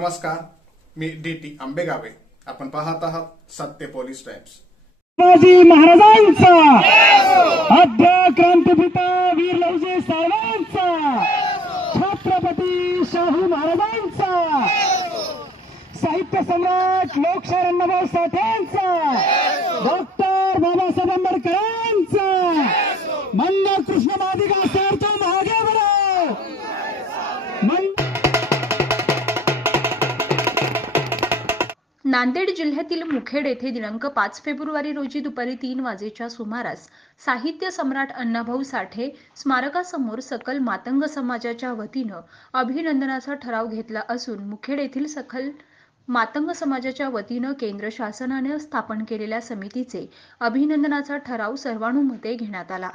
नमस्कार, मी DT आंबेगावे. आपण पाहत आहात सत्य पोलीस टाइम्स. शिवाजी महाराजांचा आद्य क्रांतिपिता वीर लवजी साहेबांचा, छत्रपती शाहू महाराजांचा, साहित्य सम्राट लोकशाहीर अण्णाभाऊ साठेंचा, डॉक्टर बाबासाहेब आंबेडकरांचा, मंद कृष्ण मादिगा सर तुम आगे बढ़ो. नांदेड जिल्ह्यातील मुखेड येथे दिनांक 5 फेब्रुवारी रोजी दुपारी 3 वाजेच्या सुमारास साहित्य सम्राट अण्णाभाऊ साठे स्मारकासमोर सकल मातंग समाजाच्या वतीनं अभिनंदनाचा ठराव घेतला असून मुखेड येथील सकल मातंग समाजाच्या वतीनं केंद्र शासनाने स्थापन केलेल्या समितीचे अभिनंदनाचा ठराव सर्वानुमते घेण्यात आला.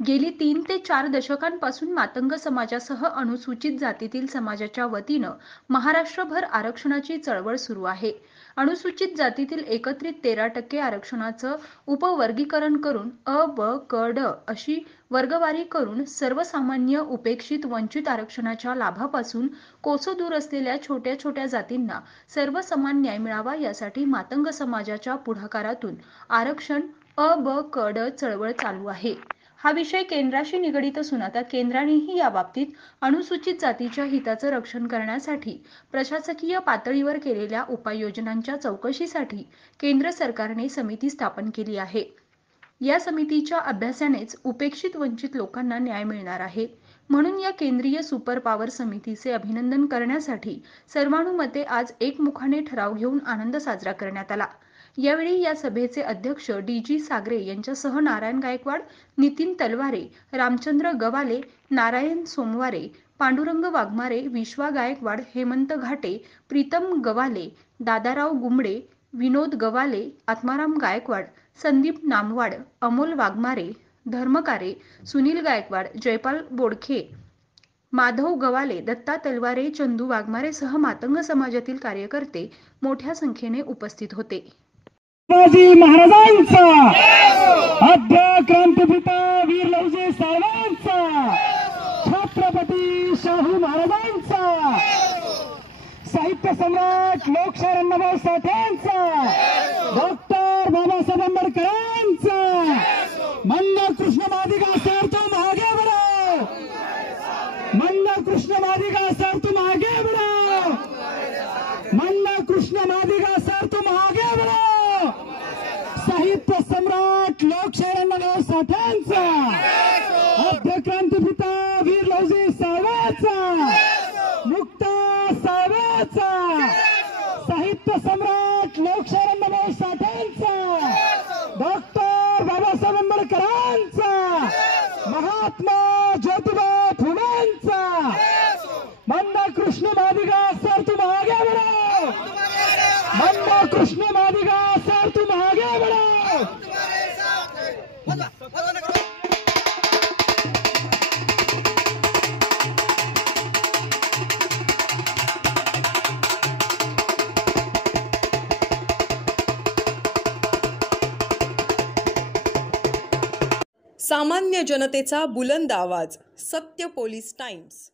गेली 3 ते 4 दशकांपासून मातंग समाजासह अनुसूचित जातीतील समाजाच्या वतीनं महाराष्ट्रभर आरक्षणाची चळवळ सुरू आहे. अनुसूचित जातीतील एकत्रित 13% आरक्षणाचं उपवर्गीकरण करून अ, ब, क, ड अशी वर्गवारी करून सर्वसामान्य उपेक्षित वंचित आरक्षणाच्या लाभापासून कोसो दूर असलेल्या छोट्या छोट्या जातींना सर्व समान न्याय मिळावा यासाठी मातंग समाजाच्या पुढाकारातून आरक्षण अ, ब, क, ड चळवळ चालू आहे. हा विषय केंद्राशी निगडित असून आता केंद्रानेही याबाबतीत अनुसूचित जातीच्या हिताचं रक्षण करण्यासाठी प्रशासकीय पातळीवर केलेल्या उपाययोजनांच्या चौकशीसाठी केंद्र सरकारने समिती स्थापन केली आहे. या समितीच्या अभ्यासानेच उपेक्षित वंचित लोकांना न्याय मिळणार आहे. म्हणून या केंद्रीय सुपर पॉवर समितीचे अभिनंदन करण्यासाठी सर्वानुमते आज एकमुखाने ठराव घेऊन आनंद साजरा करण्यात आला. यावेळी या सभेचे अध्यक्ष DG सागरे यांच्यासह नारायण गायकवाड, नितीन तलवारे, रामचंद्र गवाले, नारायण सोमवारे, पांडुरंग वाघमारे, विश्वा गायकवाड, हेमंत घाटे, प्रीतम गवाले, दादाराव गुंबडे, विनोद गवाले, आत्माराम गायकवाड, संदीप नामवाड, अमोल वाघमारे, धर्मकारे, सुनील गायकवाड, जयपाल बोडखे, माधव गवाले, दत्ता तलवारे, चंदू वाघमारेसह मातंग समाजातील कार्यकर्ते मोठ्या संख्येने उपस्थित होते. शिवाजी महाराजांचा आद्य क्रांतिपिता वीर लवजी साहेबांचा, छत्रपती शाहू महाराजांचा, साहित्य सम्राट लोकशाहीर अण्णाभाऊ साठेंचा, डॉक्टर बाबासाहेब आंबेडकरांचा, मंद कृष्ण मादिगा सर तुम आगे बढ़ो. मंद कृष्ण मादिगा सर तुम आगे बढ़ो. मंद कृष्ण मादिगा सर तुम आगे बढ़ो. साहित्य सम्राट लोकशाहीर अण्णाभाऊ साठेंचा, आद्य क्रांतिपिता वीर लवजी साहेबांचा, मुक्ता साहेबांचा, साहित्य सम्राट लोकशाहीर अण्णाभाऊ साठेंचा, डॉक्टर बाबासाहेब आंबेडकरांचा, महात्मा ज्योतिबा फुलेंचा, मंद कृष्ण मादिगा सर तुम आगे बढ़ो. मंद कृष्ण मादिगा सर तुम आगे बढ़ो. सामान्य जनतेचा बुलंद आवाज, सत्य पोलीस टाइम्स.